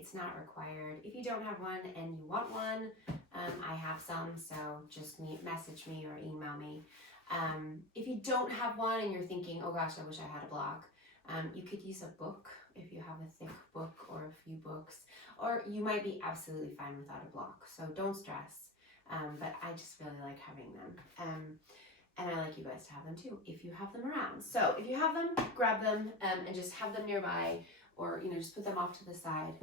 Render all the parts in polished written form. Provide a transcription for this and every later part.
It's not required. If you don't have one and you want one, I have some, so just message me or email me. If you don't have one and you're thinking, oh gosh, I wish I had a block, you could use a book if you have a thick book or a few books, or you might be absolutely fine without a block, so don't stress. But I just really like having them. And I like you guys to have them too, if you have them around. So if you have them, grab them and just have them nearby, or just put them off to the side.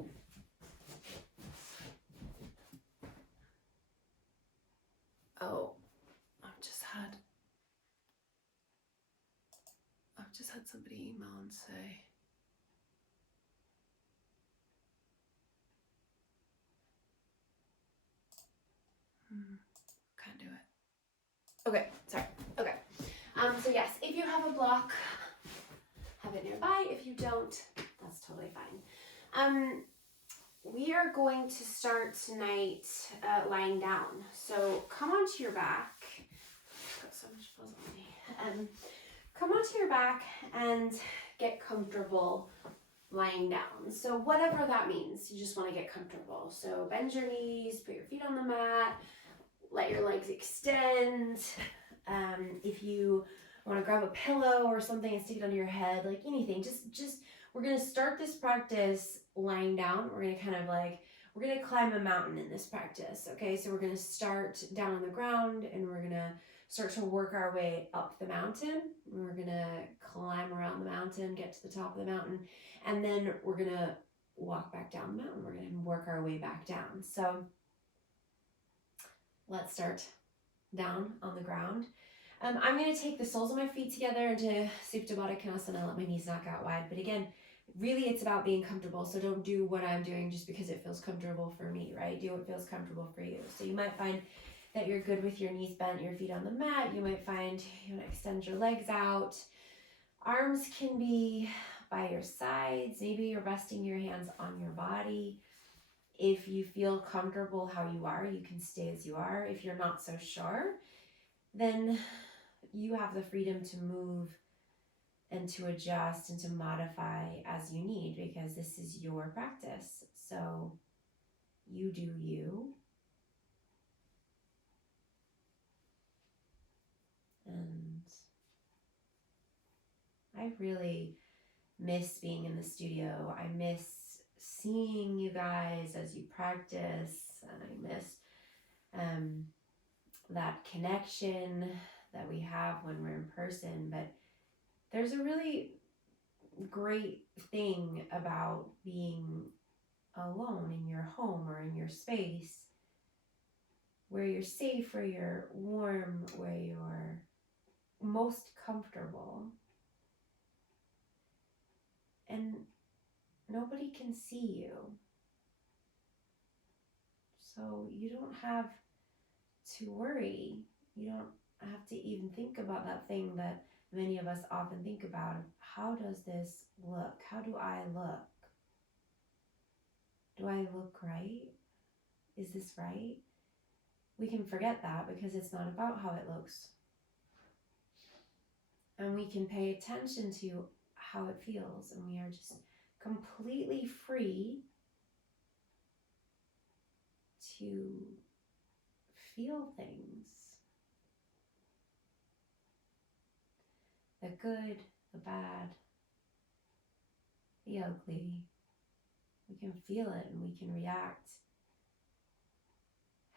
Oh, I've just had somebody email and say, can't do it. Okay, sorry. Okay. So yes, if you have a block, have it nearby. If you don't, that's totally fine. We are going to start tonight lying down. So come onto your back. I've got so much fuzz on me. Come onto your back and get comfortable lying down. So whatever that means, you just want to get comfortable. So bend your knees, put your feet on the mat, let your legs extend. If you want to grab a pillow or something and stick it under your head, like anything, just we're going to start this practice lying down. We're going to climb a mountain in this practice. Okay, so we're going to start down on the ground and we're going to start to work our way up the mountain. We're going to climb around the mountain, get to the top of the mountain, and then we're going to walk back down the mountain. We're going to work our way back down. So let's start down on the ground. I'm going to take the soles of my feet together into Supta Baddha Konasana, let my knees knock out wide. But again, really it's about being comfortable. So don't do what I'm doing just because it feels comfortable for me, right? Do what feels comfortable for you. So you might find that you're good with your knees bent, your feet on the mat. You might find you want to extend your legs out. Arms can be by your sides. Maybe you're resting your hands on your body. If you feel comfortable how you are, you can stay as you are. If you're not so sure, then you have the freedom to move and to adjust and to modify as you need, because this is your practice. So you do you. And I really miss being in the studio. I miss seeing you guys as you practice, and I miss that connection that we have when we're in person. But there's a really great thing about being alone in your home or in your space where you're safe, where you're warm, where you're most comfortable, and nobody can see you. So you don't have to worry. You don't have to even think about that thing that many of us often think about. How does this look? How do I look? Do I look right? Is this right? We can forget that because it's not about how it looks. And we can pay attention to how it feels. And we are just completely free to feel things. The good, the bad, the ugly. We can feel it and we can react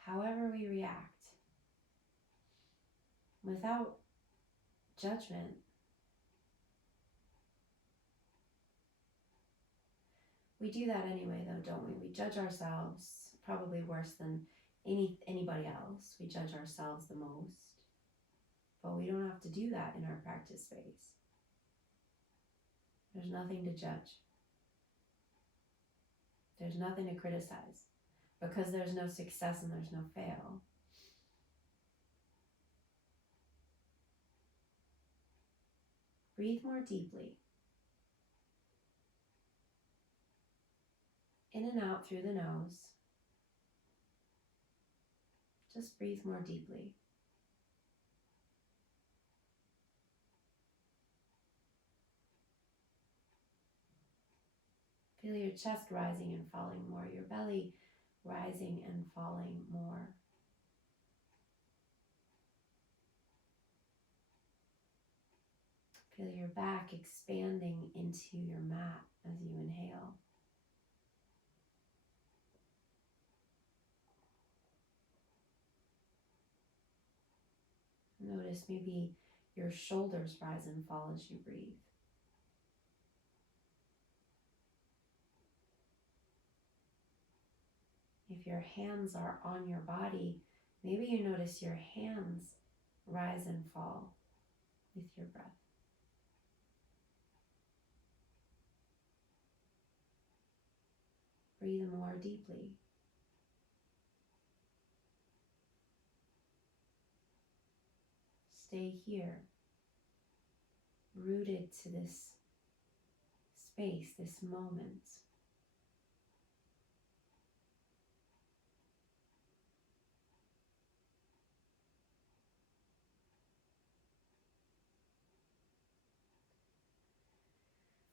however we react without judgment. We do that anyway though, don't we? We judge ourselves probably worse than anybody else. We judge ourselves the most. But we don't have to do that in our practice space. There's nothing to judge. There's nothing to criticize, because there's no success and there's no fail. Breathe more deeply. In and out through the nose. Just breathe more deeply. Feel your chest rising and falling more, your belly rising and falling more. Feel your back expanding into your mat as you inhale. Notice maybe your shoulders rise and fall as you breathe. If your hands are on your body, maybe you notice your hands rise and fall with your breath. Breathe more deeply. Stay here, rooted to this space, this moment.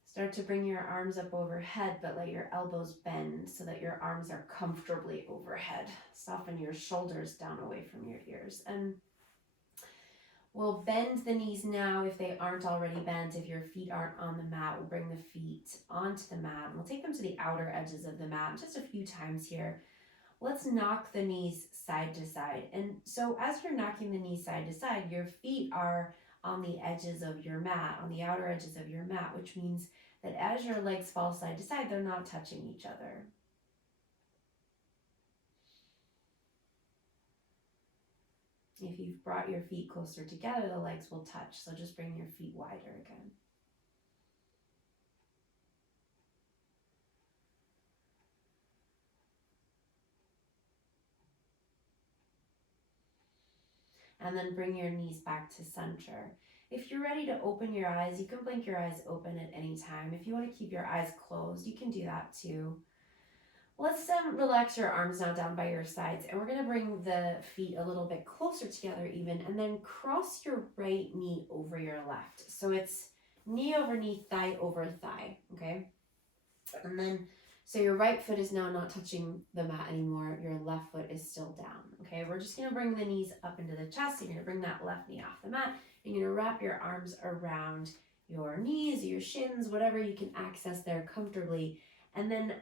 Start to bring your arms up overhead, but let your elbows bend so that your arms are comfortably overhead. Soften your shoulders down away from your ears. And we'll bend the knees now if they aren't already bent. If your feet aren't on the mat, we'll bring the feet onto the mat. And we'll take them to the outer edges of the mat just a few times here. Let's knock the knees side to side. And so as you're knocking the knees side to side, your feet are on the edges of your mat, on the outer edges of your mat, which means that as your legs fall side to side, they're not touching each other. If you've brought your feet closer together, the legs will touch. So just bring your feet wider again. And then bring your knees back to center. If you're ready to open your eyes, you can blink your eyes open at any time. If you want to keep your eyes closed, you can do that too. Let's relax your arms now down by your sides, and we're going to bring the feet a little bit closer together even, and then cross your right knee over your left. So it's knee over knee, thigh over thigh, okay? And then, so your right foot is now not touching the mat anymore. Your left foot is still down, okay? We're just going to bring the knees up into the chest. You're going to bring that left knee off the mat, and you're going to wrap your arms around your knees, your shins, whatever you can access there comfortably, and then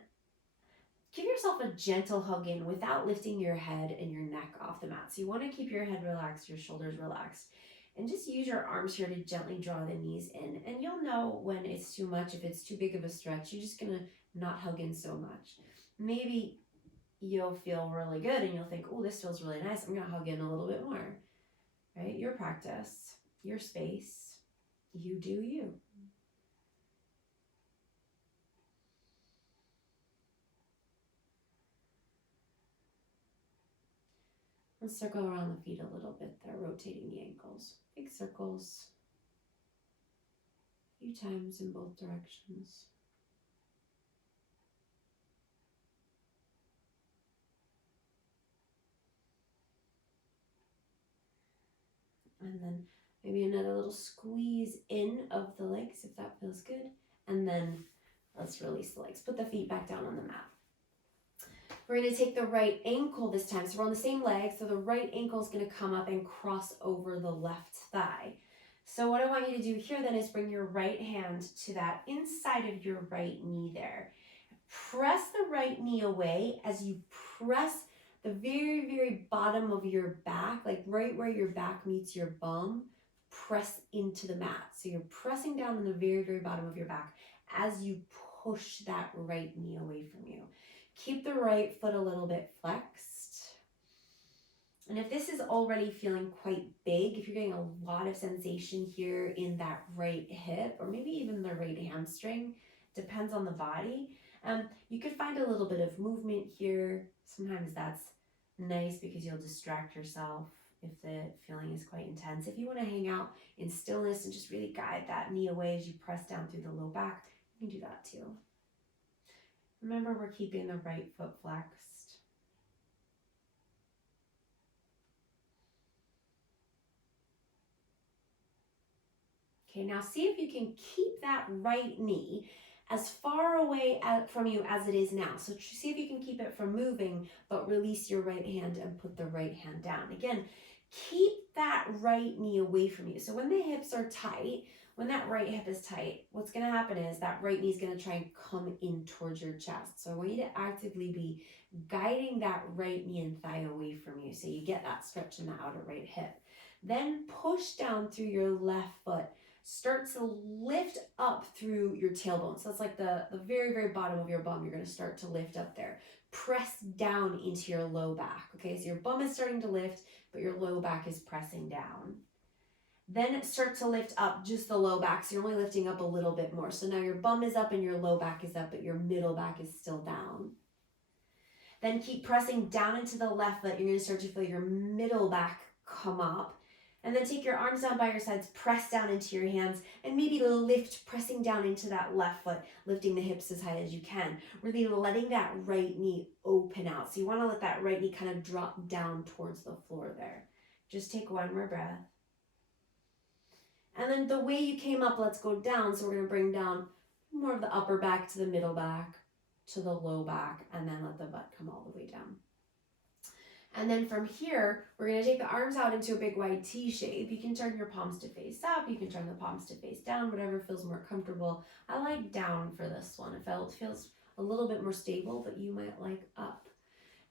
give yourself a gentle hug in without lifting your head and your neck off the mat. So you want to keep your head relaxed, your shoulders relaxed, and just use your arms here to gently draw the knees in. And you'll know when it's too much, if it's too big of a stretch, you're just going to not hug in so much. Maybe you'll feel really good and you'll think, oh, this feels really nice. I'm going to hug in a little bit more, right? Your practice, your space, you do you. Let's circle around the feet a little bit there, rotating the ankles. Big circles, a few times in both directions. And then maybe another little squeeze in of the legs if that feels good. And then let's release the legs. Put the feet back down on the mat. We're going to take the right ankle this time. So we're on the same leg. So the right ankle is going to come up and cross over the left thigh. So what I want you to do here then is bring your right hand to that inside of your right knee there. Press the right knee away as you press the very, very bottom of your back, like right where your back meets your bum, press into the mat. So you're pressing down on the very, very bottom of your back as you push that right knee away from you. Keep the right foot a little bit flexed. And if this is already feeling quite big, if you're getting a lot of sensation here in that right hip, or maybe even the right hamstring, depends on the body, you could find a little bit of movement here. Sometimes that's nice because you'll distract yourself if the feeling is quite intense. If you want to hang out in stillness and just really guide that knee away as you press down through the low back, you can do that too. Remember, we're keeping the right foot flexed. Okay, now see if you can keep that right knee as far away from you as it is now. So see if you can keep it from moving, but release your right hand and put the right hand down. Again, keep that right knee away from you. So when the hips are tight, when that right hip is tight, what's going to happen is that right knee is going to try and come in towards your chest. So I want you to actively be guiding that right knee and thigh away from you, so you get that stretch in the outer right hip. Then push down through your left foot. Start to lift up through your tailbone. So that's like the very, very bottom of your bum. You're going to start to lift up there. Press down into your low back. Okay, so your bum is starting to lift, but your low back is pressing down. Then start to lift up just the low back. So you're only lifting up a little bit more. So now your bum is up and your low back is up, but your middle back is still down. Then keep pressing down into the left foot. You're going to start to feel your middle back come up. And then take your arms down by your sides, press down into your hands, and maybe lift, pressing down into that left foot, lifting the hips as high as you can. Really letting that right knee open out. So you want to let that right knee kind of drop down towards the floor there. Just take one more breath. And then the way you came up, let's go down. So we're going to bring down more of the upper back to the middle back, to the low back, and then let the butt come all the way down. And then from here, we're going to take the arms out into a big wide T shape. You can turn your palms to face up. You can turn the palms to face down, whatever feels more comfortable. I like down for this one. It feels a little bit more stable, but you might like up.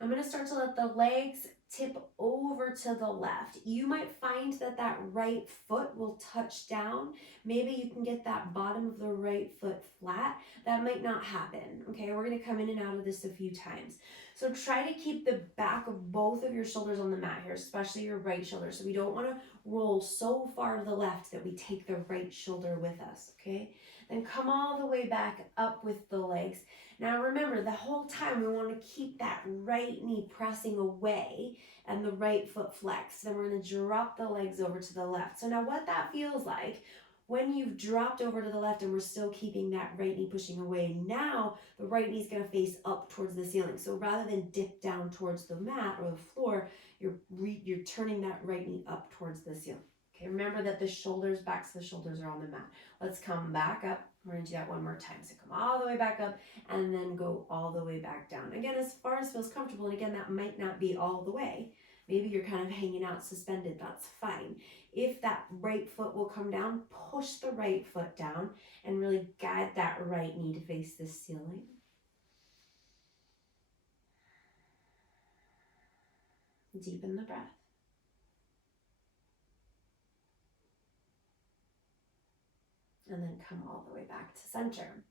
I'm going to start to let the legs tip over to the left. You might find that that right foot will touch down. Maybe you can get that bottom of the right foot flat. That might not happen, okay? We're going to come in and out of this a few times. So try to keep the back of both of your shoulders on the mat here, especially your right shoulder. So we don't want to roll so far to the left that we take the right shoulder with us, okay? Then come all the way back up with the legs. Now remember, the whole time we want to keep that right knee pressing away and the right foot flexed. Then we're going to drop the legs over to the left. So now what that feels like, when you've dropped over to the left and we're still keeping that right knee pushing away, now the right knee is going to face up towards the ceiling. So rather than dip down towards the mat or the floor, you're turning that right knee up towards the ceiling. Okay, remember that the shoulders, backs of the shoulders are on the mat. Let's come back up. We're going to do that one more time. So come all the way back up and then go all the way back down. Again, as far as feels comfortable, and again, that might not be all the way. Maybe you're kind of hanging out suspended, that's fine. If that right foot will come down, push the right foot down and really guide that right knee to face the ceiling. Deepen the breath. And then come all the way back to center.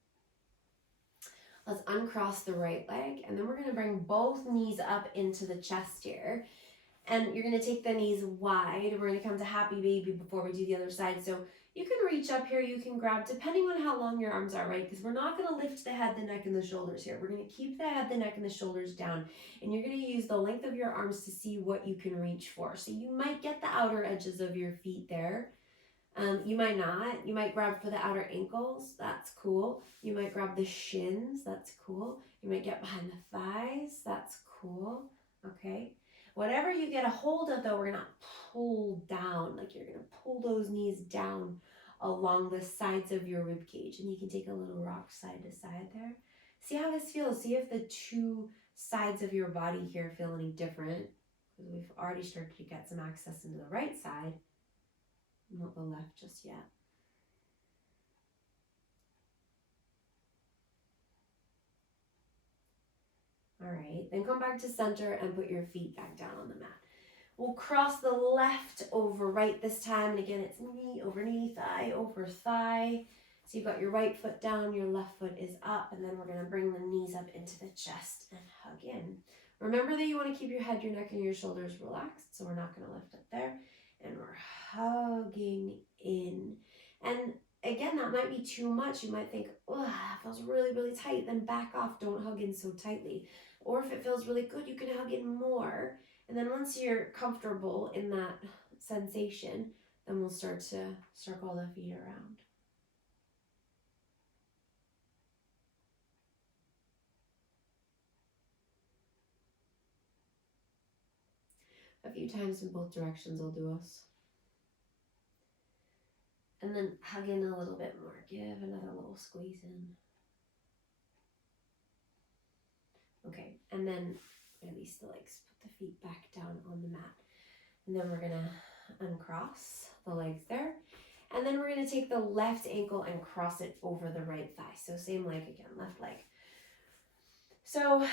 Let's uncross the right leg, and then we're going to bring both knees up into the chest here. And you're going to take the knees wide. We're going to come to happy baby before we do the other side. So you can reach up here, you can grab, depending on how long your arms are, right? Because we're not going to lift the head, the neck, and the shoulders here. We're going to keep the head, the neck, and the shoulders down. And you're going to use the length of your arms to see what you can reach for. So you might get the outer edges of your feet there. You might not. You might grab for the outer ankles. That's cool. You might grab the shins. That's cool. You might get behind the thighs. That's cool. Okay. Whatever you get a hold of, though, we're going to pull down. Like you're going to pull those knees down along the sides of your rib cage. And you can take a little rock side to side there. See how this feels. See if the two sides of your body here feel any different. Because we've already started to get some access into the right side. Not the left just yet. All right, then come back to center and put your feet back down on the mat. We'll cross the left over right this time. And again, it's knee over knee, thigh over thigh. So you've got your right foot down, your left foot is up, and then we're going to bring the knees up into the chest and hug in. Remember that you want to keep your head, your neck, and your shoulders relaxed, so we're not going to lift up there. And we're hugging in. And again, that might be too much. You might think, oh, that feels really, really tight. Then back off. Don't hug in so tightly. Or if it feels really good, you can hug in more. And then once you're comfortable in that sensation, then we'll start to circle the feet around. A few times in both directions will do us. And then hug in a little bit more. Give another little squeeze in. and then release the legs. Put the feet back down on the mat. And then we're gonna uncross the legs there. And then we're gonna take the left ankle and cross it over the right thigh. So same leg again, left leg. So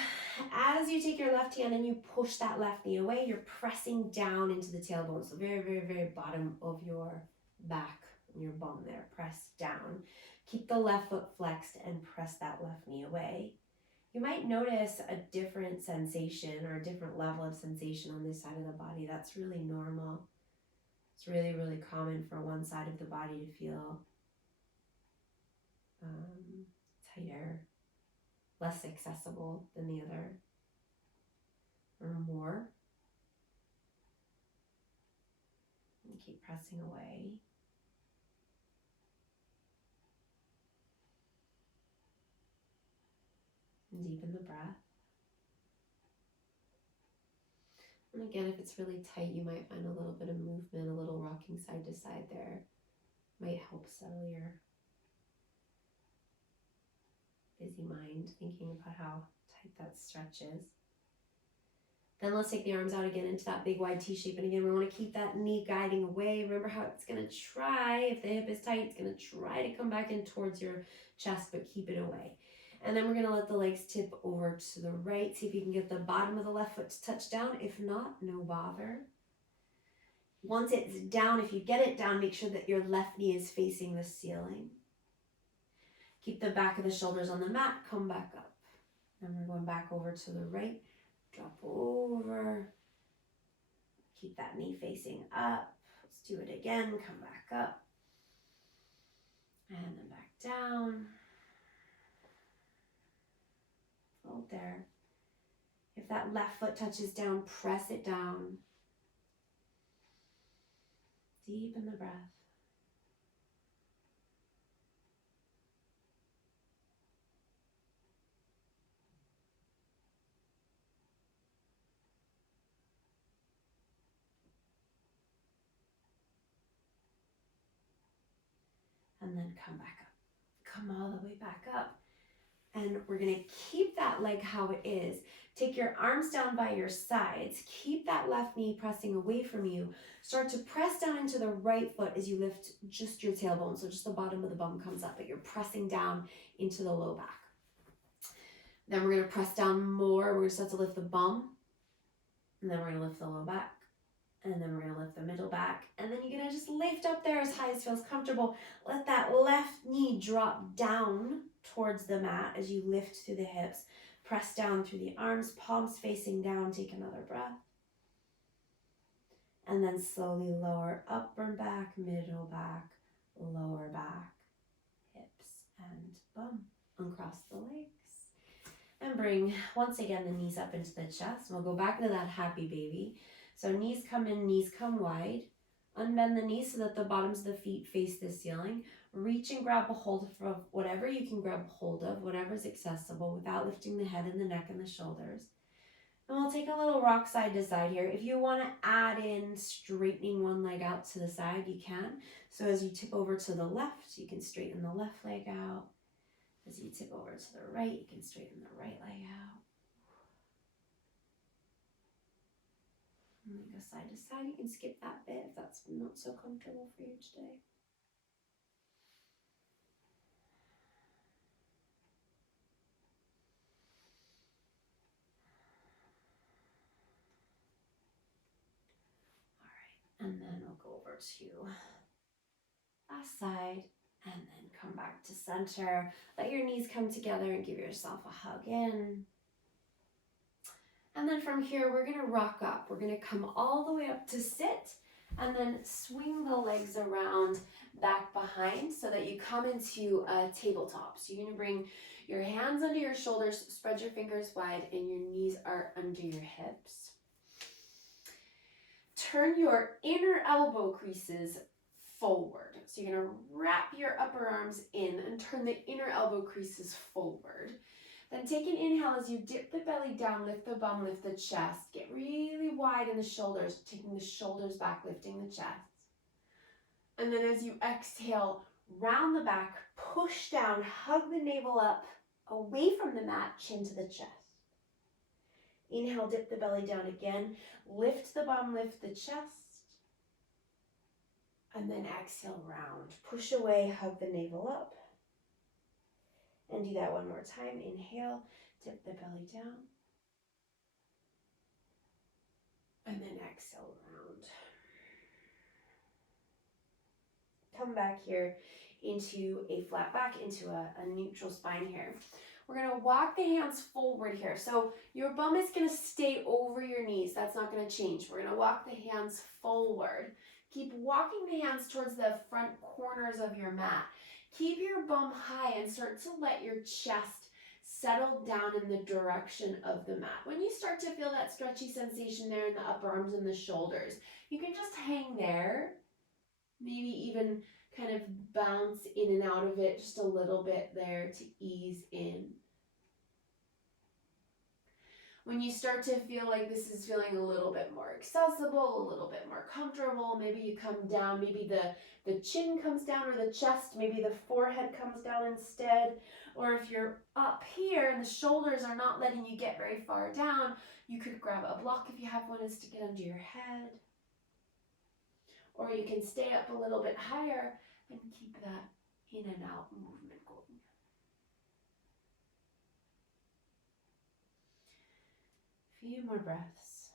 as you take your left hand and you push that left knee away, you're pressing down into the tailbone. So very, very, very bottom of your back, your bum there, press down. Keep the left foot flexed and press that left knee away. You might notice a different sensation or a different level of sensation on this side of the body. That's really normal. It's really, really common for one side of the body to feel tighter, less accessible than the other, or more. And keep pressing away. And deepen the breath. And again, if it's really tight, you might find a little bit of movement, a little rocking side to side there. Might help settle your busy mind, thinking about how tight that stretch is. Then let's take the arms out again into that big wide T shape. And again, we want to keep that knee guiding away. Remember how it's going to try, if the hip is tight, it's going to try to come back in towards your chest, but keep it away. And then we're going to let the legs tip over to the right. See if you can get the bottom of the left foot to touch down. If not, no bother. Once it's down, if you get it down, make sure that your left knee is facing the ceiling. Keep the back of the shoulders on the mat. Come back up. And we're going back over to the right. Drop over. Keep that knee facing up. Let's do it again. Come back up. And then back down. Hold there. If that left foot touches down, press it down. Deepen the breath. And then come back up. Come all the way back up. And we're going to keep that leg how it is. Take your arms down by your sides. Keep that left knee pressing away from you. Start to press down into the right foot as you lift just your tailbone. So just the bottom of the bum comes up, but you're pressing down into the low back. Then we're going to press down more. We're going to start to lift the bum. And then we're going to lift the low back. And then we're going to lift the middle back. And then you're going to just lift up there as high as feels comfortable. Let that left knee drop down towards the mat as you lift through the hips. Press down through the arms, palms facing down. Take another breath. And then slowly lower upper back, middle back, lower back, hips, and bum. Uncross the legs. And bring, once again, the knees up into the chest. We'll go back to that happy baby. So knees come in, knees come wide. Unbend the knees so that the bottoms of the feet face the ceiling. Reach and grab a hold of whatever you can grab hold of, whatever's accessible, without lifting the head and the neck and the shoulders. And we'll take a little rock side to side here. If you want to add in straightening one leg out to the side, you can. So as you tip over to the left, you can straighten the left leg out. As you tip over to the right, you can straighten the right leg out. And then go side to side. You can skip that bit if that's not so comfortable for you today. All right, and then we'll go over to last side and then come back to center. Let your knees come together and give yourself a hug in. And then from here, we're going to rock up. We're going to come all the way up to sit and then swing the legs around back behind so that you come into a tabletop. So you're going to bring your hands under your shoulders, spread your fingers wide, and your knees are under your hips. Turn your inner elbow creases forward. So you're going to wrap your upper arms in and turn the inner elbow creases forward. Then take an inhale as you dip the belly down, lift the bum, lift the chest. Get really wide in the shoulders, taking the shoulders back, lifting the chest. And then as you exhale, round the back, push down, hug the navel up, away from the mat, chin to the chest. Inhale, dip the belly down again. Lift the bum, lift the chest. And then exhale, round. Push away, hug the navel up. And do that one more time. Inhale, dip the belly down. And then exhale, round. Come back here into a flat back, into a neutral spine here. We're gonna walk the hands forward here. So your bum is gonna stay over your knees. That's not gonna change. We're gonna walk the hands forward. Keep walking the hands towards the front corners of your mat. Keep your bum high and start to let your chest settle down in the direction of the mat. When you start to feel that stretchy sensation there in the upper arms and the shoulders, you can just hang there. Maybe even kind of bounce in and out of it just a little bit there to ease in. When you start to feel like this is feeling a little bit more accessible, a little bit more comfortable, maybe you come down, maybe the chin comes down or the chest, maybe the forehead comes down instead. Or if you're up here and the shoulders are not letting you get very far down, you could grab a block if you have one and stick it under your head. Or you can stay up a little bit higher and keep that in and out movement going. Few more breaths.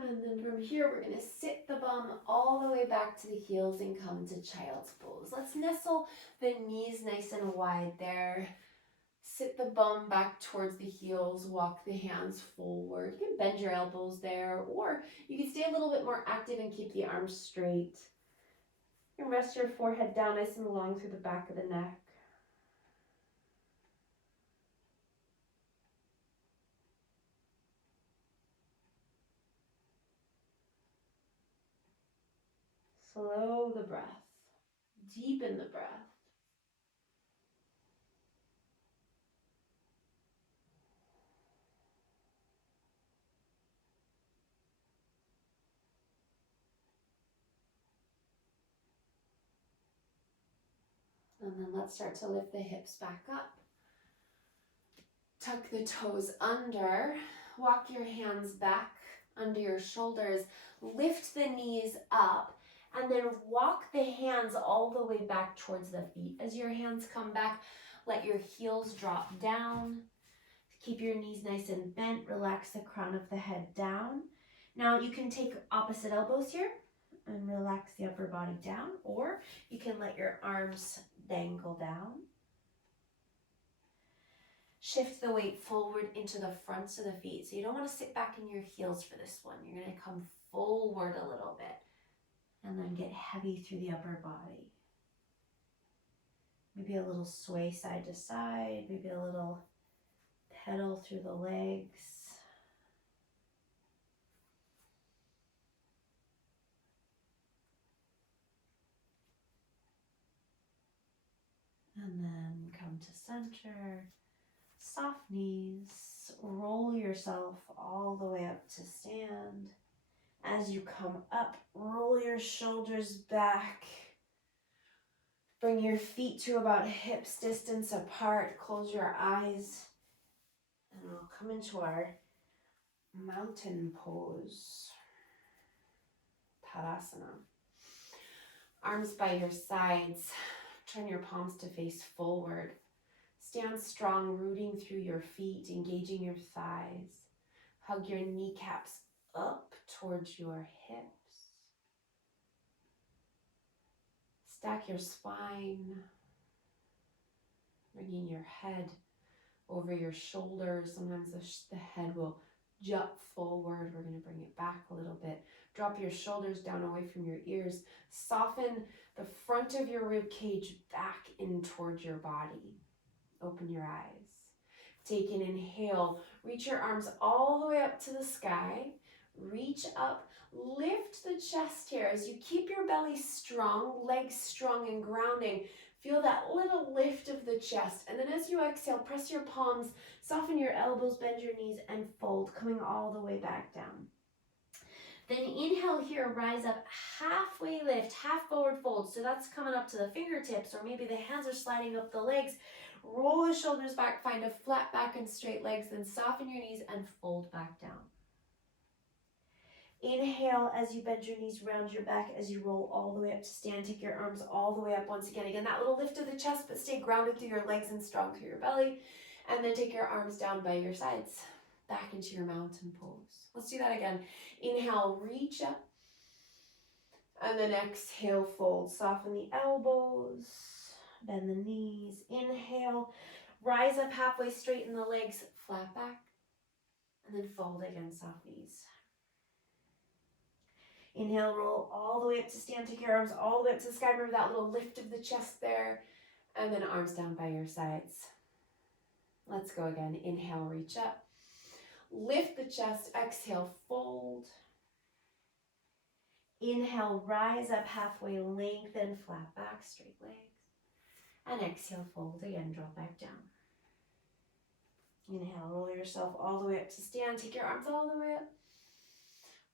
And then from here, we're going to sit the bum all the way back to the heels and come to child's pose. Let's nestle the knees nice and wide there. Sit the bum back towards the heels, walk the hands forward. You can bend your elbows there, or you can stay a little bit more active and keep the arms straight. You can rest your forehead down nice and long through the back of the neck. Slow the breath. Deepen the breath. And then let's start to lift the hips back up. Tuck the toes under. Walk your hands back under your shoulders. Lift the knees up. And then walk the hands all the way back towards the feet. As your hands come back, let your heels drop down. Keep your knees nice and bent. Relax the crown of the head down. Now you can take opposite elbows here and relax the upper body down, or you can let your arms dangle down. Shift the weight forward into the fronts of the feet. So you don't want to sit back in your heels for this one. You're going to come forward a little bit and then get heavy through the upper body. Maybe a little sway side to side, maybe a little pedal through the legs. And then come to center, soft knees, roll yourself all the way up to stand. As you come up, roll your shoulders back. Bring your feet to about hips distance apart. Close your eyes. And we'll come into our mountain pose. Tadasana. Arms by your sides. Turn your palms to face forward. Stand strong, rooting through your feet, engaging your thighs. Hug your kneecaps up towards your hips. Stack your spine, bringing your head over your shoulders. Sometimes the head will jump forward. We're going to bring it back a little bit. Drop your shoulders down away from your ears. Soften the front of your rib cage back in towards your body. Open your eyes. Take an inhale. Reach your arms all the way up to the sky. Reach up. Lift the chest here as you keep your belly strong, legs strong and grounding. Feel that little lift of the chest. And then as you exhale, press your palms, soften your elbows, bend your knees, and fold, coming all the way back down. Then inhale here, rise up, halfway lift, half forward fold. So that's coming up to the fingertips, or maybe the hands are sliding up the legs. Roll the shoulders back, find a flat back and straight legs, then soften your knees and fold back down. Inhale as you bend your knees, round your back as you roll all the way up to stand. Take your arms all the way up once again. Again, that little lift of the chest, but stay grounded through your legs and strong through your belly. And then take your arms down by your sides, back into your mountain pose. Let's do that again. Inhale, reach up. And then exhale, fold. Soften the elbows, bend the knees. Inhale, rise up halfway, straighten the legs, flat back. And then fold again, soft knees. Inhale, roll all the way up to stand. Take your arms all the way up to the sky. Remember that little lift of the chest there. And then arms down by your sides. Let's go again. Inhale, reach up. Lift the chest. Exhale, fold. Inhale, rise up halfway, lengthen, flat back, straight legs. And exhale, fold again, drop back down. Inhale, roll yourself all the way up to stand. Take your arms all the way up.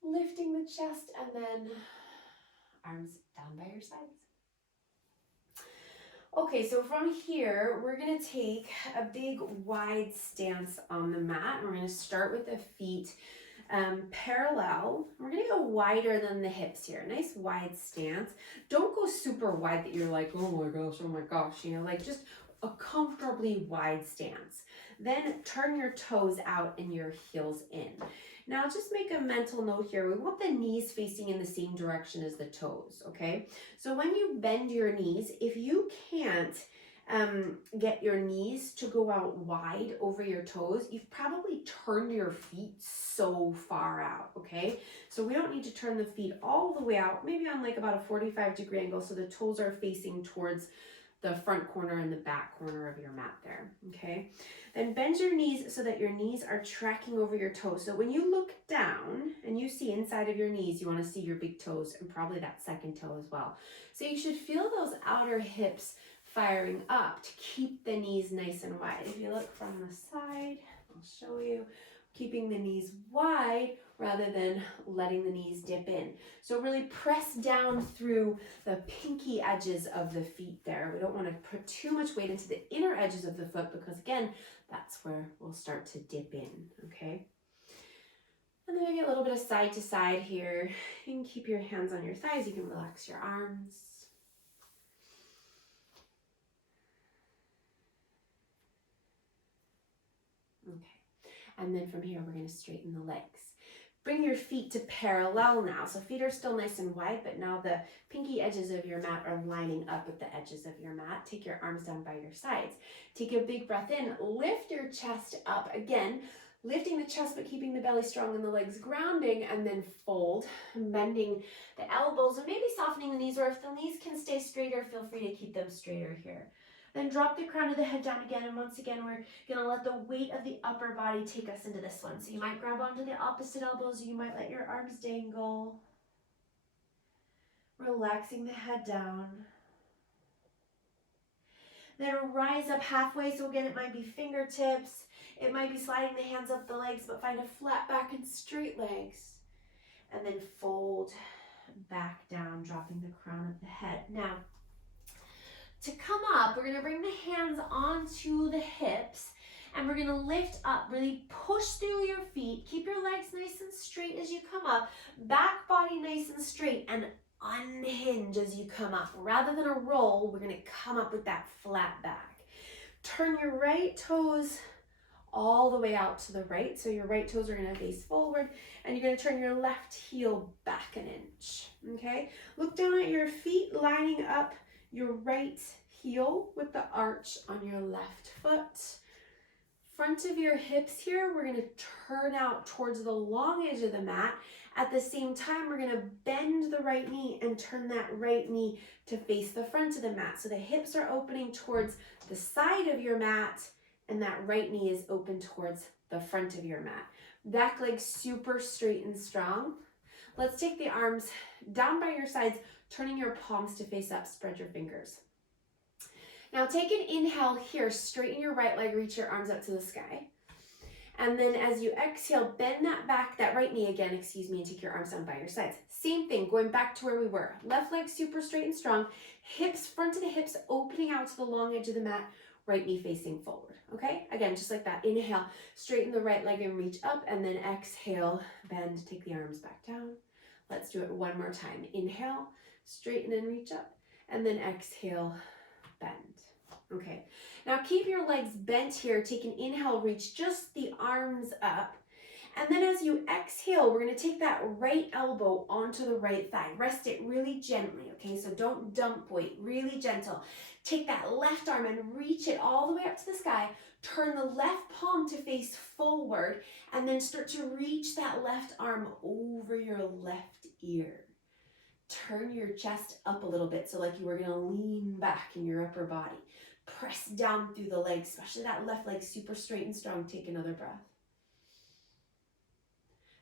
Lifting the chest, and then arms down by your sides. Okay, so from here, we're gonna take a big wide stance on the mat. We're gonna start with the feet parallel. We're gonna go wider than the hips here. Nice wide stance. Don't go super wide that you're like, oh my gosh, you know, like just a comfortably wide stance. Then turn your toes out and your heels in. Now just make a mental note here. We want the knees facing in the same direction as the toes, okay? So when you bend your knees, if you can't get your knees to go out wide over your toes, you've probably turned your feet so far out, okay? So we don't need to turn the feet all the way out, maybe on like about a 45-degree angle so the toes are facing towards the front corner and the back corner of your mat there, okay? Then bend your knees so that your knees are tracking over your toes. So when you look down and you see inside of your knees, you want to see your big toes and probably that second toe as well. So you should feel those outer hips firing up to keep the knees nice and wide. If you look from the side, I'll show you, keeping the knees wide rather than letting the knees dip in. So really press down through the pinky edges of the feet there. We don't want to put too much weight into the inner edges of the foot because again, that's where we'll start to dip in, okay? And then maybe a little bit of side to side here. You can keep your hands on your thighs. You can relax your arms. Okay. And then from here, we're going to straighten the legs. Bring your feet to parallel now. So feet are still nice and wide, but now the pinky edges of your mat are lining up with the edges of your mat. Take your arms down by your sides. Take a big breath in. Lift your chest up. Again, lifting the chest, but keeping the belly strong and the legs grounding, and then fold, bending the elbows and maybe softening the knees, or if the knees can stay straighter, feel free to keep them straighter here. Then drop the crown of the head down again, and once again, we're gonna let the weight of the upper body take us into this one. So you might grab onto the opposite elbows, or you might let your arms dangle. Relaxing the head down. Then rise up halfway, so again, it might be fingertips, it might be sliding the hands up the legs, but find a flat back and straight legs. And then fold back down, dropping the crown of the head. Now, to come up, we're going to bring the hands onto the hips and we're going to lift up, really push through your feet. Keep your legs nice and straight as you come up, back body nice and straight, and unhinge as you come up. Rather than a roll, we're going to come up with that flat back. Turn your right toes all the way out to the right. So your right toes are going to face forward and you're going to turn your left heel back an inch. Okay? Look down at your feet, lining up your right heel with the arch on your left foot. Front of your hips here, we're going to turn out towards the long edge of the mat. At the same time, we're going to bend the right knee and turn that right knee to face the front of the mat. So the hips are opening towards the side of your mat and that right knee is open towards the front of your mat. Back leg super straight and strong. Let's take the arms down by your sides, turning your palms to face up, spread your fingers. Now take an inhale here, straighten your right leg, reach your arms up to the sky. And then as you exhale, bend that back, that right knee again, excuse me, and take your arms down by your sides. Same thing, going back to where we were. Left leg super straight and strong, hips, front of the hips opening out to the long edge of the mat, right knee facing forward, okay? Again, just like that, inhale, straighten the right leg and reach up, and then exhale, bend, take the arms back down. Let's do it one more time. Inhale, straighten and reach up, and then exhale, bend. Okay, now keep your legs bent here. Take an inhale, reach just the arms up. And then as you exhale, we're gonna take that right elbow onto the right thigh. Rest it really gently, okay? So don't dump weight, really gentle. Take that left arm and reach it all the way up to the sky. Turn the left palm to face forward, and then start to reach that left arm over your left ear. Turn your chest up a little bit, so like you were gonna lean back in your upper body. Press down through the legs, especially that left leg super straight and strong. Take another breath.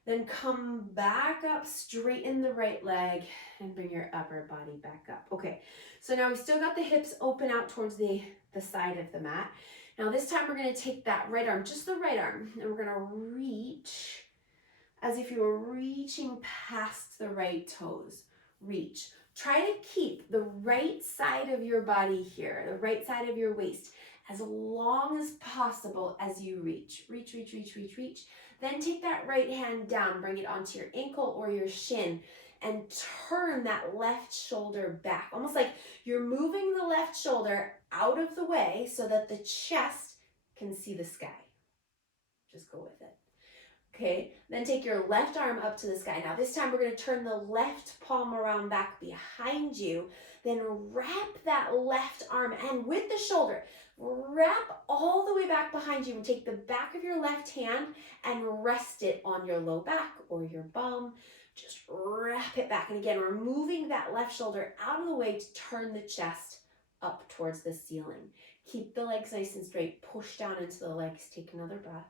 Then come back up, straighten the right leg, and bring your upper body back up. Okay, so now we still got the hips open out towards the side of the mat. Now this time we're gonna take that right arm, just the right arm, and we're gonna reach as if you were reaching past the right toes. Reach. Try to keep the right side of your body here, the right side of your waist, as long as possible as you reach. Reach, reach, reach, reach, reach. Then take that right hand down, bring it onto your ankle or your shin, and turn that left shoulder back. Almost like you're moving the left shoulder out of the way so that the chest can see the sky. Just go with it. Okay, then take your left arm up to the sky. Now this time we're going to turn the left palm around back behind you. Then wrap that left arm, and with the shoulder, wrap all the way back behind you and take the back of your left hand and rest it on your low back or your bum. Just wrap it back. And again, we're moving that left shoulder out of the way to turn the chest up towards the ceiling. Keep the legs nice and straight. Push down into the legs. Take another breath.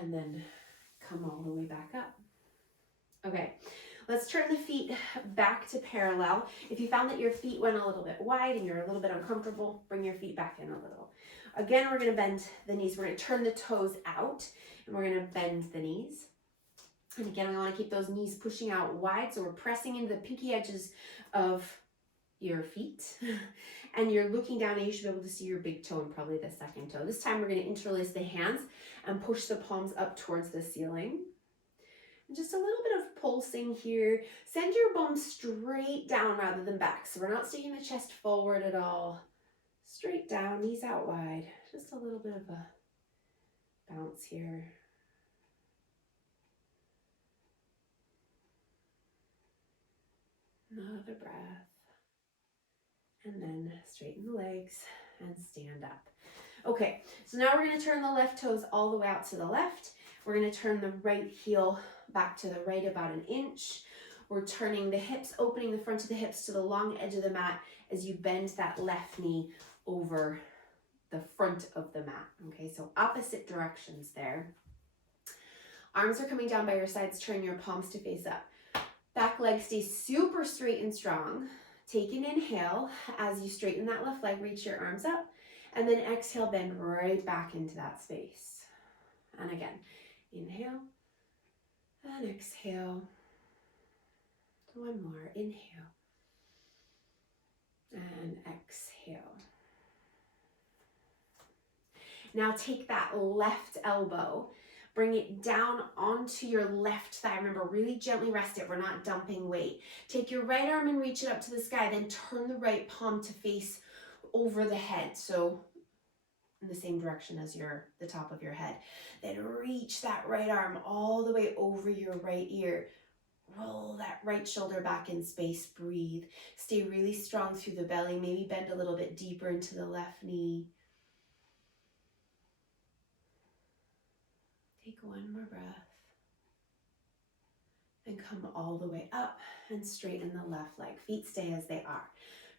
And then come all the way back up. Okay, let's turn the feet back to parallel. If you found that your feet went a little bit wide and you're a little bit uncomfortable, bring your feet back in a little. Again, we're gonna bend the knees. We're gonna turn the toes out, and we're gonna bend the knees. And again, we wanna keep those knees pushing out wide, so we're pressing into the pinky edges of your feet. And you're looking down, and you should be able to see your big toe and probably the second toe. This time we're gonna interlace the hands and push the palms up towards the ceiling. And just a little bit of pulsing here. Send your bum straight down rather than back. So we're not sticking the chest forward at all. Straight down, knees out wide. Just a little bit of a bounce here. Another breath. And then straighten the legs and stand up. Okay, so now we're going to turn the left toes all the way out to the left. We're going to turn the right heel back to the right about an inch. We're turning the hips, opening the front of the hips to the long edge of the mat as you bend that left knee over the front of the mat. Okay, so opposite directions there. Arms are coming down by your sides. Turn your palms to face up. Back leg stays super straight and strong. Take an inhale as you straighten that left leg, reach your arms up, and then exhale, bend right back into that space. And again, inhale and exhale. One more, inhale and exhale. Now take that left elbow, bring it down onto your left thigh. Remember, really gently rest it. We're not dumping weight. Take your right arm and reach it up to the sky. Then turn the right palm to face over the head. So in the same direction as the top of your head. Then reach that right arm all the way over your right ear. Roll that right shoulder back in space. Breathe. Stay really strong through the belly. Maybe bend a little bit deeper into the left knee. Take one more breath. And come all the way up and straighten the left leg. Feet stay as they are.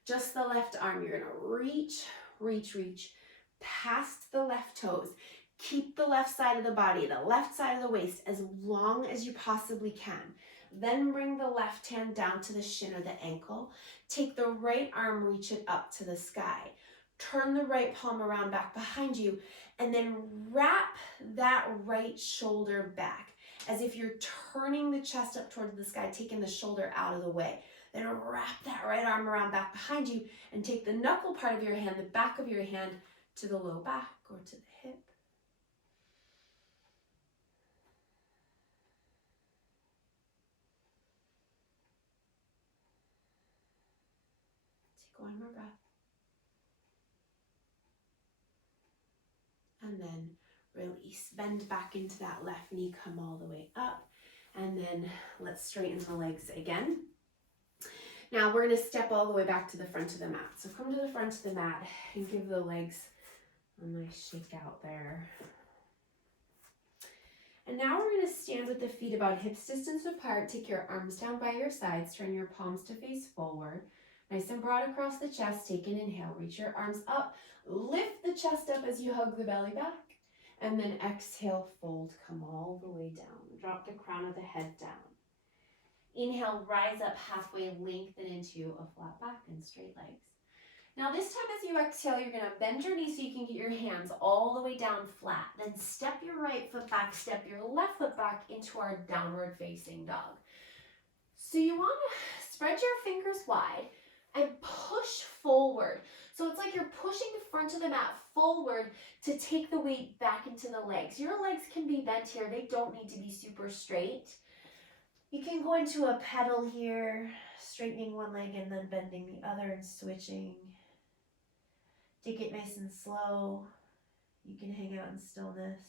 Just the left arm. You're going to reach, reach, reach past the left toes. Keep the left side of the body, the left side of the waist, as long as you possibly can. Then bring the left hand down to the shin or the ankle. Take the right arm, reach it up to the sky. turn the right palm around back behind you, and then wrap that right shoulder back as if you're turning the chest up towards the sky, taking the shoulder out of the way. Then wrap that right arm around back behind you and take the knuckle part of your hand, the back of your hand, to the low back or to the hip. Take one more breath. And then release. Bend back into that left knee, come all the way up. And then let's straighten the legs again. Now we're going to step all the way back to the front of the mat. So come to the front of the mat and give the legs a nice shake out there. And now we're going to stand with the feet about hips distance apart. Take your arms down by your sides. Turn your palms to face forward. Nice and broad across the chest. Take an inhale. Reach your arms up. Lift the chest up as you hug the belly back. And then exhale, fold, come all the way down. Drop the crown of the head down. Inhale, rise up halfway, lengthen into a flat back and straight legs. Now this time as you exhale, you're gonna bend your knees so you can get your hands all the way down flat. Then step your right foot back, step your left foot back into our downward facing dog. So you wanna spread your fingers wide and push forward. So it's like you're pushing the front of the mat forward to take the weight back into the legs. Your legs can be bent here. They don't need to be super straight. You can go into a pedal here, straightening one leg and then bending the other and switching. Take it nice and slow. You can hang out in stillness.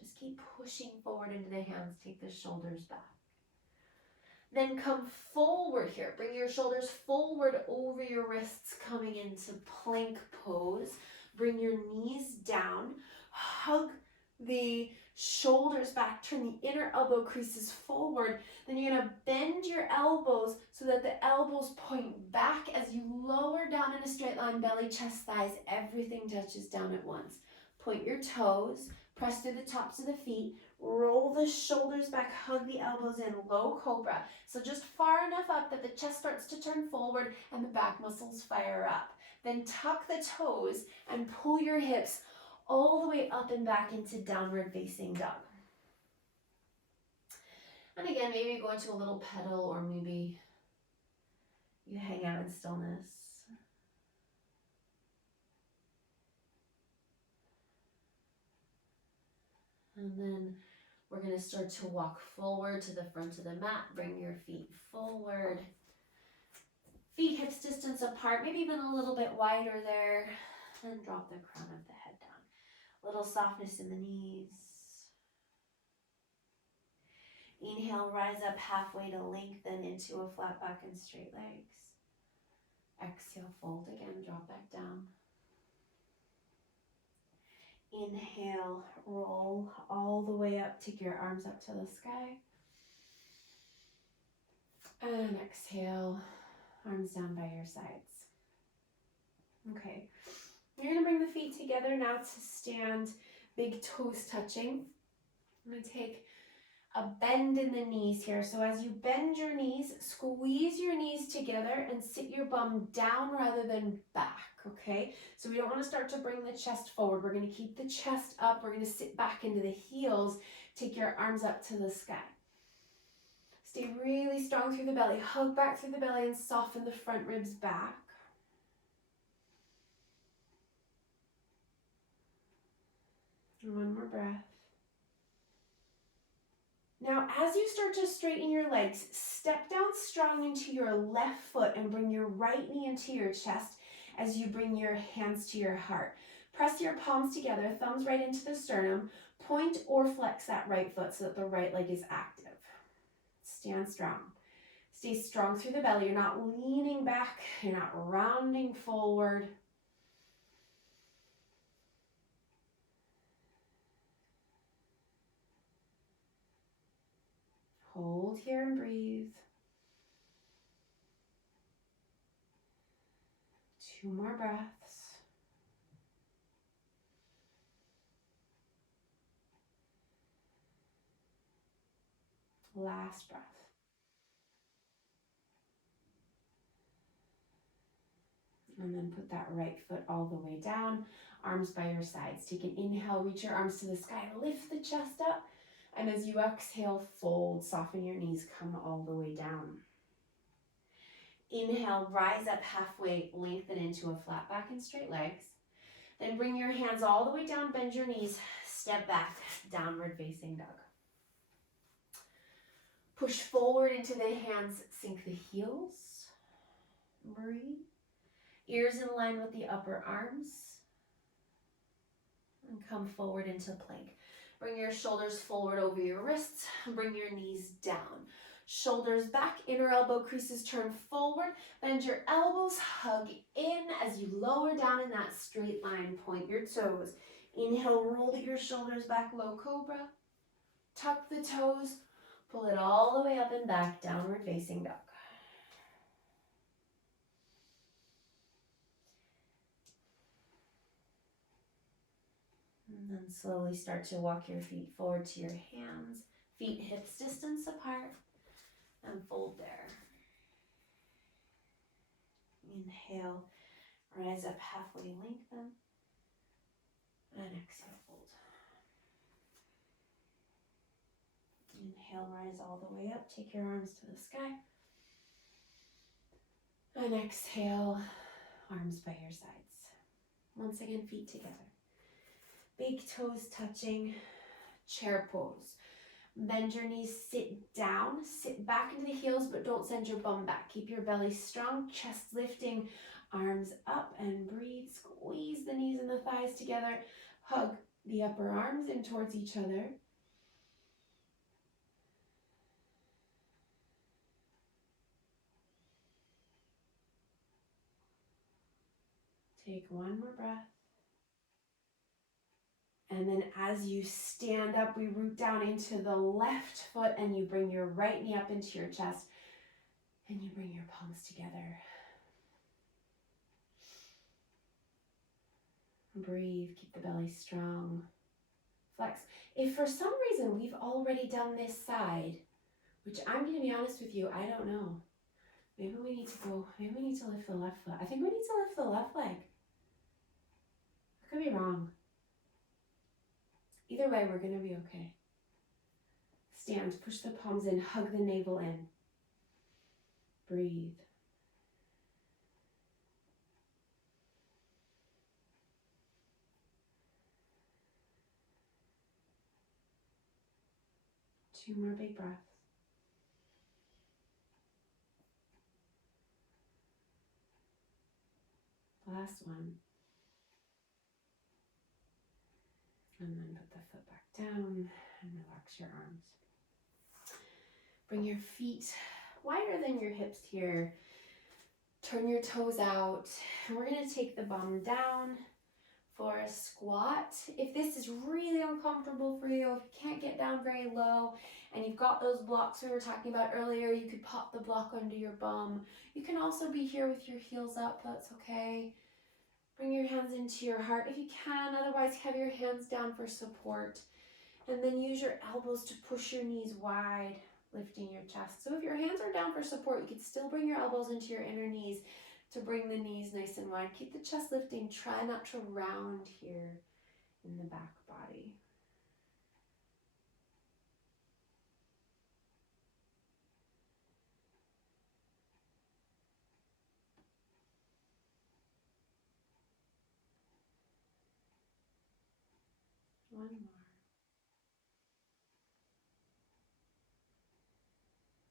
Just keep pushing forward into the hands. Take the shoulders back. Then come forward here. Bring your shoulders forward over your wrists, coming into plank pose. Bring your knees down. Hug the shoulders back. Turn the inner elbow creases forward. Then you're going to bend your elbows so that the elbows point back as you lower down in a straight line, belly, chest, thighs. Everything touches down at once. Point your toes. Press through the tops of the feet. Roll the shoulders back, hug the elbows in, low cobra. So just far enough up that the chest starts to turn forward and the back muscles fire up. Then tuck the toes and pull your hips all the way up and back into downward facing dog. And again, maybe you go into a little pedal or maybe you hang out in stillness. And then we're going to start to walk forward to the front of the mat. Bring your feet forward. Feet hips distance apart, maybe even a little bit wider there. And drop the crown of the head down. Little softness in the knees. Inhale, rise up halfway to lengthen into a flat back and straight legs. Exhale, fold again, drop back down. Inhale, roll all the way up, take your arms up to the sky. And exhale, arms down by your sides. Okay, you're gonna bring the feet together now to stand, big toes touching. I'm gonna take a bend in the knees here. So as you bend your knees, squeeze your knees together and sit your bum down rather than back, okay? So we don't want to start to bring the chest forward. We're going to keep the chest up. We're going to sit back into the heels. Take your arms up to the sky. Stay really strong through the belly. Hug back through the belly and soften the front ribs back. And one more breath. Now, as you start to straighten your legs, step down strong into your left foot and bring your right knee into your chest as you bring your hands to your heart. Press your palms together, thumbs right into the sternum. Point or flex that right foot so that the right leg is active. Stand strong. Stay strong through the belly. You're not leaning back. You're not rounding forward. Hold here and breathe. 2 more breaths. Last breath. And then put that right foot all the way down, arms by your sides. Take an inhale, reach your arms to the sky, lift the chest up. And as you exhale, fold, soften your knees, come all the way down. Inhale, rise up halfway, lengthen into a flat back and straight legs. Then bring your hands all the way down, bend your knees, step back, downward facing dog. Push forward into the hands, sink the heels. Breathe. Ears in line with the upper arms. And come forward into plank. Bring your shoulders forward over your wrists. Bring your knees down. Shoulders back, inner elbow creases turn forward. Bend your elbows, hug in as you lower down in that straight line. Point your toes. Inhale, roll your shoulders back, low cobra. Tuck the toes. Pull it all the way up and back, downward facing dog. And then slowly start to walk your feet forward to your hands. Feet hips distance apart. And fold there. Inhale, rise up halfway, lengthen. And exhale, fold. Inhale, rise all the way up. Take your arms to the sky. And exhale, arms by your sides. Once again, feet together. Big toes touching, chair pose. Bend your knees, sit down, sit back into the heels, but don't send your bum back. Keep your belly strong, chest lifting, arms up and breathe. Squeeze the knees and the thighs together. Hug the upper arms in towards each other. Take one more breath. And then as you stand up, we root down into the left foot and you bring your right knee up into your chest and you bring your palms together. Breathe, keep the belly strong. Flex. If for some reason we've already done this side, which I'm going to be honest with you, I don't know. Maybe we need to lift the left foot. I think we need to lift the left leg. I could be wrong. Either way, we're going to be okay. Stand, push the palms in, hug the navel in. Breathe. Two more big breaths. Last one. And then put the foot back down and relax your arms. Bring your feet wider than your hips here. Turn your toes out. And we're going to take the bum down for a squat. If this is really uncomfortable for you, if you can't get down very low, and you've got those blocks we were talking about earlier, you could pop the block under your bum. You can also be here with your heels up, that's okay. Bring your hands into your heart if you can, otherwise have your hands down for support. And then use your elbows to push your knees wide, lifting your chest. So if your hands are down for support, you can still bring your elbows into your inner knees to bring the knees nice and wide. Keep the chest lifting. Try not to round here in the back body. One more.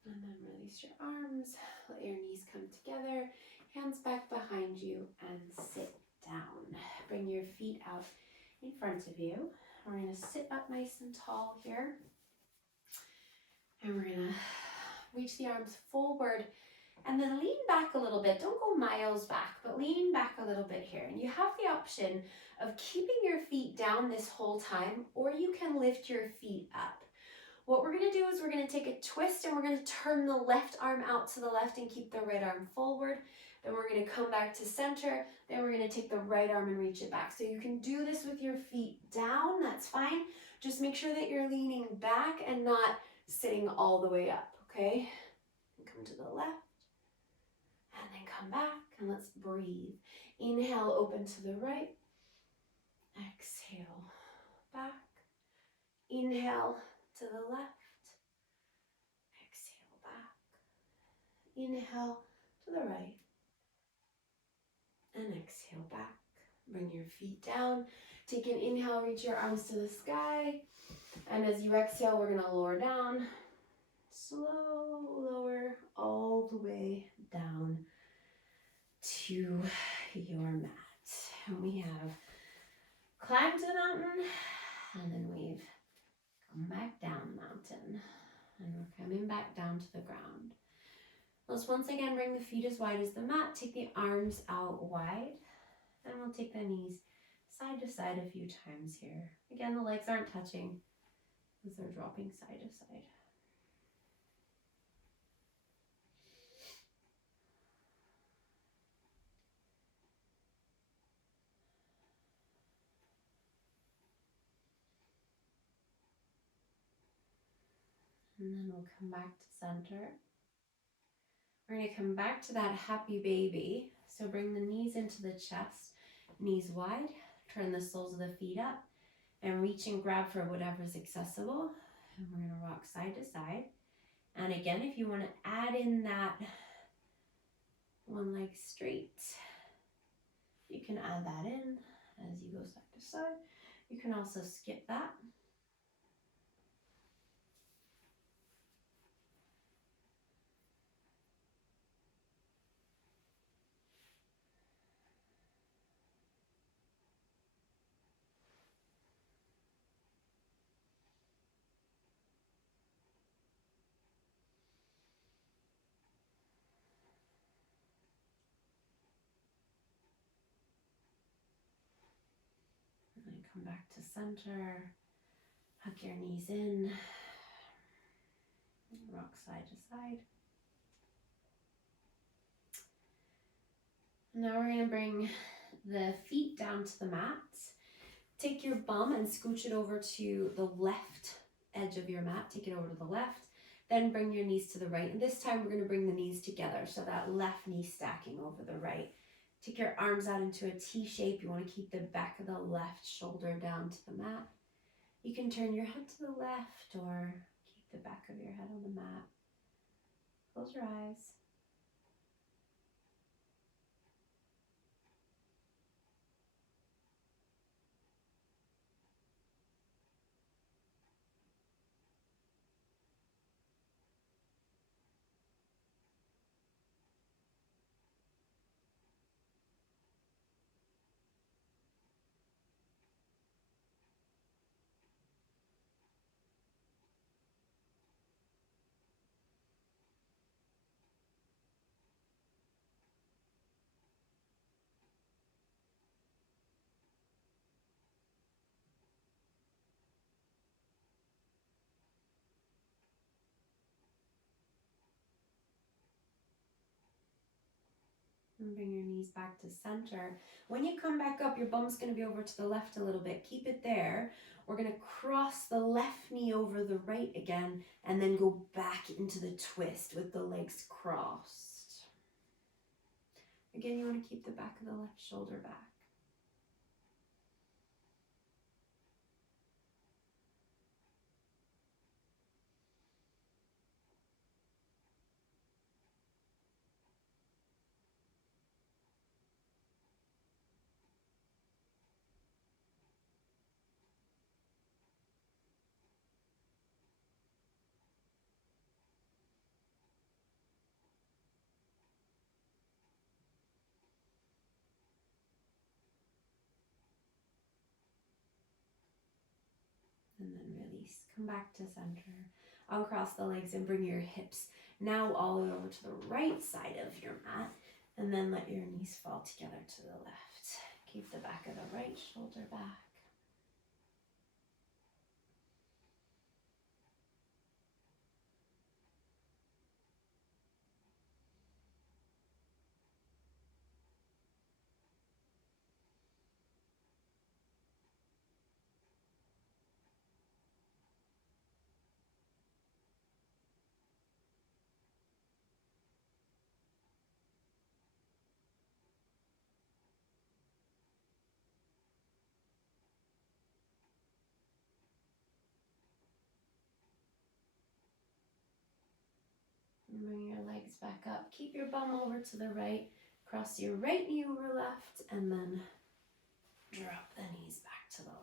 And then release your arms. Let your knees come together. Hands back behind you and sit down. Bring your feet out in front of you. We're going to sit up nice and tall here. And we're going to reach the arms forward and then lean back a little bit. Don't go miles back, but lean back a little bit here. And you have the option of keeping your feet down this whole time, or you can lift your feet up. What we're going to do is we're going to take a twist and we're going to turn the left arm out to the left and keep the right arm forward. Then we're going to come back to center. Then we're going to take the right arm and reach it back. So you can do this with your feet down. That's fine. Just make sure that you're leaning back and not sitting all the way up, okay? And come to the left. And then come back and let's breathe. Inhale, open to the right. Exhale, back. Inhale to the left. Exhale, back. Inhale to the right. And exhale, back. Bring your feet down. Take an inhale, reach your arms to the sky. And as you exhale, we're gonna lower down. Slow lower all the way down to your mat. And we have climbed the mountain, and then we've come back down the mountain. And we're coming back down to the ground. Let's once again bring the feet as wide as the mat. Take the arms out wide. And we'll take the knees side to side a few times here. Again, the legs aren't touching as they're dropping side to side. And then we'll come back to center. We're going to come back to that happy baby. So bring the knees into the chest, knees wide, turn the soles of the feet up, and reach and grab for whatever's accessible. And we're going to rock side to side. And again, if you want to add in that one leg straight, you can add that in as you go side to side. You can also skip that. And then come back to center. Hug your knees in. Rock side to side. Now we're going to bring the feet down to the mat. Take your bum and scooch it over to the left edge of your mat. Take it over to the left. Then bring your knees to the right. And this time we're going to bring the knees together. So that left knee stacking over the right. Take your arms out into a T shape. You want to keep the back of the left shoulder down to the mat. You can turn your head to the left or keep the back of your head on the mat. Close your eyes. And bring your knees back to center. When you come back up, your bum's going to be over to the left a little bit. Keep it there. We're going to cross the left knee over the right again and then go back into the twist with the legs crossed. Again, you want to keep the back of the left shoulder back. And then release. Come back to center. Uncross the legs and bring your hips now all the way over to the right side of your mat. And then let your knees fall together to the left. Keep the back of the right shoulder back. up. Keep your bum over to the right. Cross your right knee over left, and then drop the knees back to the left.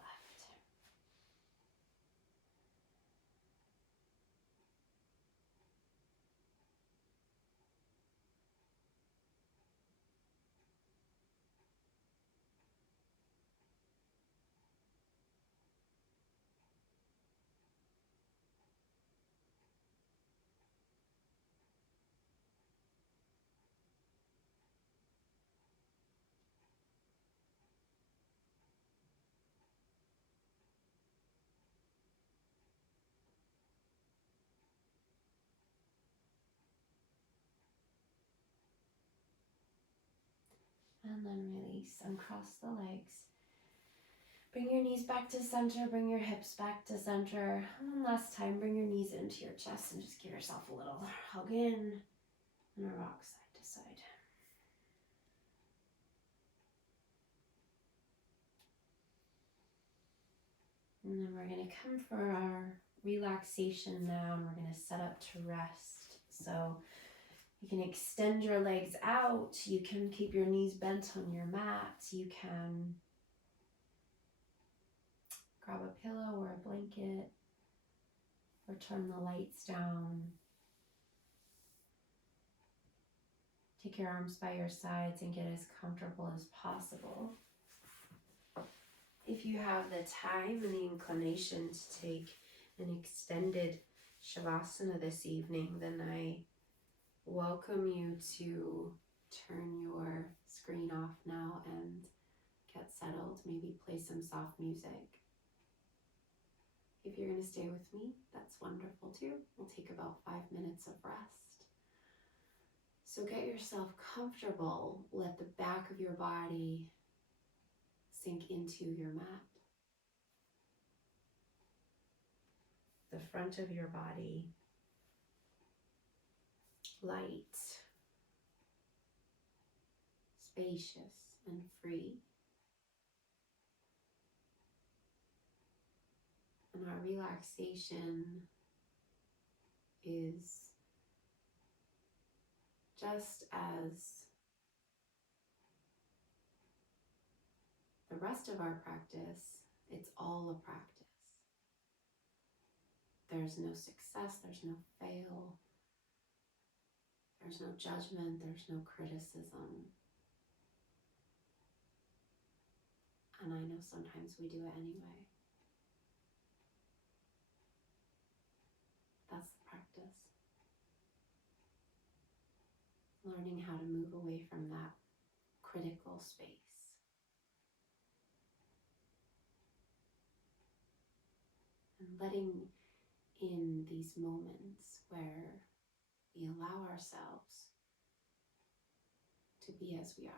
And then release, uncross the legs. Bring your knees back to center, bring your hips back to center. And then last time, bring your knees into your chest and just give yourself a little hug in and a rock side to side. And then we're going to come for our relaxation now, and we're going to set up to rest. So you can extend your legs out. You can keep your knees bent on your mat. You can grab a pillow or a blanket or turn the lights down. Take your arms by your sides and get as comfortable as possible. If you have the time and the inclination to take an extended Shavasana this evening, then I welcome you to turn your screen off now and get settled. Maybe play some soft music. If you're going to stay with me, that's wonderful too. We'll take about 5 minutes of rest. So get yourself comfortable. Let the back of your body sink into your mat. The front of your body light, spacious, and free. And our relaxation is just as the rest of our practice, it's all a practice. There's no success, there's no fail, there's no judgment, there's no criticism. And I know sometimes we do it anyway. That's the practice. Learning how to move away from that critical space. And letting in these moments where we allow ourselves to be as we are.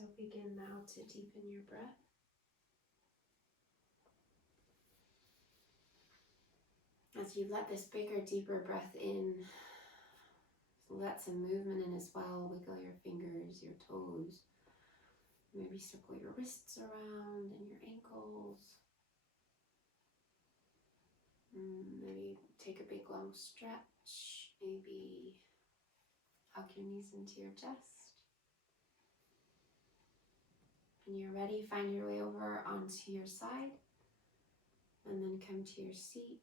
So begin now to deepen your breath. As you let this bigger, deeper breath in, let some movement in as well. Wiggle your fingers, your toes. Maybe circle your wrists around and your ankles. Maybe take a big long stretch. Maybe hug your knees into your chest. When you're ready, find your way over onto your side and then come to your seat.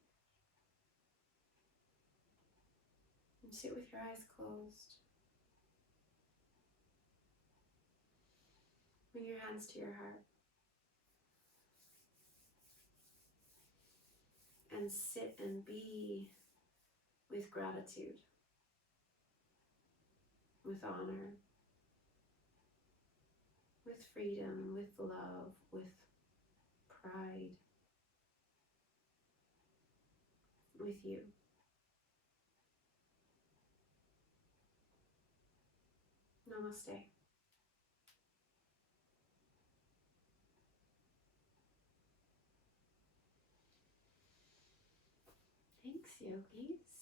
And sit with your eyes closed. Bring your hands to your heart. And sit and be with gratitude, with honor, with freedom, with love, with pride, with you. Namaste. Thanks, yogis.